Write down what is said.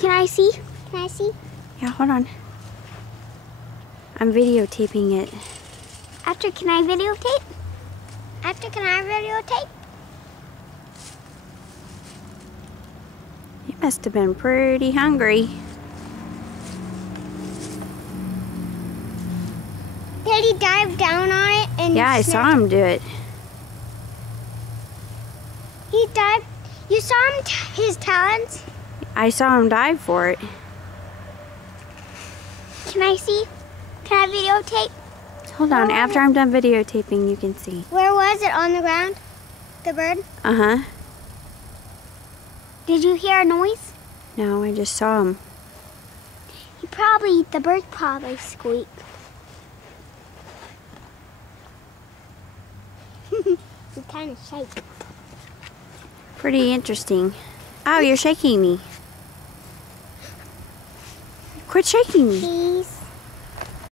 Can I see? Can I see? Yeah, hold on. I'm videotaping it. After, can I videotape? After, can I videotape? You must have been pretty hungry. Did he dive down on it? And Yeah, I saw him do it. He dived. You saw him, his talons? I saw him dive for it. Can I see? Can I videotape? Hold on, after I'm done videotaping, you can see. Where was it? On the ground? The bird? Uh-huh. Did you hear a noise? No, I just saw him. The bird probably squeaked. He kind of shake. Pretty interesting. Oh, you're shaking me. Quit shaking me. Peace.